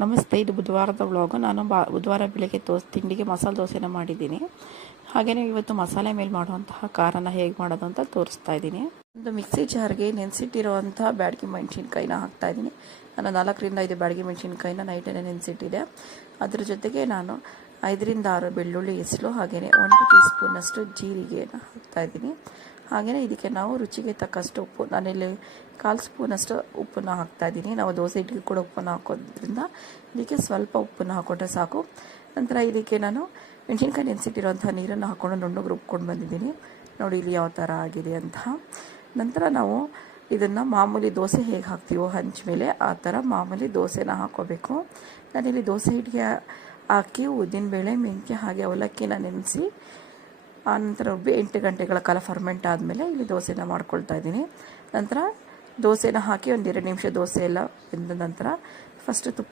ನಮಸ್ತೆ, ಇದು ಬುಧವಾರದ ವ್ಲಾಗು. ನಾನು ಬುಧವಾರ ಬೆಳಗ್ಗೆ ತಿಂಡಿಗೆ ಮಸಾಲೆ ದೋಸೆನ ಮಾಡಿದ್ದೀನಿ. ಹಾಗೆಯೇ ಇವತ್ತು ಮಸಾಲೆ ಮೇಲೆ ಮಾಡುವಂತಹ ಖಾರನ ಹೇಗೆ ಮಾಡೋದು ಅಂತ ತೋರಿಸ್ತಾ ಇದ್ದೀನಿ. ಒಂದು ಮಿಕ್ಸಿ ಜಾರ್ಗೆ ನೆನೆಸಿಟ್ಟಿರುವಂಥ ಬ್ಯಾಡಗಿ ಮೆಣಸಿನ್ಕಾಯಿನ ಹಾಕ್ತಾಯಿದ್ದೀನಿ. ನಾನು 4 ರಿಂದ 5 ಬ್ಯಾಡಗಿ ಮೆಣಸಿನ್ಕಾಯಿನ ನೈಟೇ ನೆನೆಸಿಟ್ಟಿದೆ. ಅದ್ರ ಜೊತೆಗೆ ನಾನು 5 ರಿಂದ 6 ಬೆಳ್ಳುಳ್ಳಿ ಹೆಸರು, ಹಾಗೆಯೇ 1 ಟೀ ಸ್ಪೂನಷ್ಟು ಜೀರಿಗೆನ ಹಾಕ್ತಾಯಿದ್ದೀನಿ. ಹಾಗೆಯೇ ಇದಕ್ಕೆ ನಾವು ರುಚಿಗೆ ತಕ್ಕಷ್ಟು ಉಪ್ಪು, ನಾನಿಲ್ಲಿ 1/4 ಸ್ಪೂನಷ್ಟು ಉಪ್ಪನ್ನು ಹಾಕ್ತಾಯಿದ್ದೀನಿ. ನಾವು ದೋಸೆ ಹಿಟ್ಟಿಗೆ ಕೂಡ ಉಪ್ಪನ್ನು ಹಾಕೋದ್ರಿಂದ ಇದಕ್ಕೆ ಸ್ವಲ್ಪ ಉಪ್ಪನ್ನು ಹಾಕ್ಕೊಂಡ್ರೆ ಸಾಕು. ನಂತರ ಇದಕ್ಕೆ ನಾನು ಮೆಣಸಿನ್ಕಾಯಿ ನೆನೆಸಿಟ್ಟಿರುವಂಥ ನೀರನ್ನು ಹಾಕ್ಕೊಂಡು ನುಣ್ಣಗೆ ರುಬ್ಕೊಂಡು ಬಂದಿದ್ದೀನಿ. ನೋಡಿ ಇಲ್ಲಿ ಯಾವ ಥರ ಆಗಿದೆ ಅಂತ. ನಂತರ ನಾವು ಇದನ್ನು ಮಾಮೂಲಿ ದೋಸೆ ಹೇಗೆ ಹಾಕ್ತೀವೋ ಹಂಚ ಮೇಲೆ ಆ ಥರ ಮಾಮೂಲಿ ದೋಸೆನ ಹಾಕ್ಕೋಬೇಕು. ನಾನಿಲ್ಲಿ ದೋಸೆ ಹಿಟ್ಟಿಗೆ ಹಾಕಿ ಉದ್ದಿನಬೇಳೆ, ಮೆಂತ್ಯ ಹಾಗೆ ಅವಲಕ್ಕಿನ ನೆನೆಸಿ ಆನಂತರ ರುಬ್ಬಿ 8 ಗಂಟೆಗಳ ಕಾಲ ಫರ್ಮೆಂಟ್ ಆದಮೇಲೆ ಇಲ್ಲಿ ದೋಸೆನ ಮಾಡ್ಕೊಳ್ತಾ ಇದ್ದೀನಿ. ನಂತರ ದೋಸೆನ ಹಾಕಿ 1-2 ನಿಮಿಷ ದೋಸೆ ಎಲ್ಲ ಬೆಂದ ನಂತರ ಫಸ್ಟ್ ತುಪ್ಪ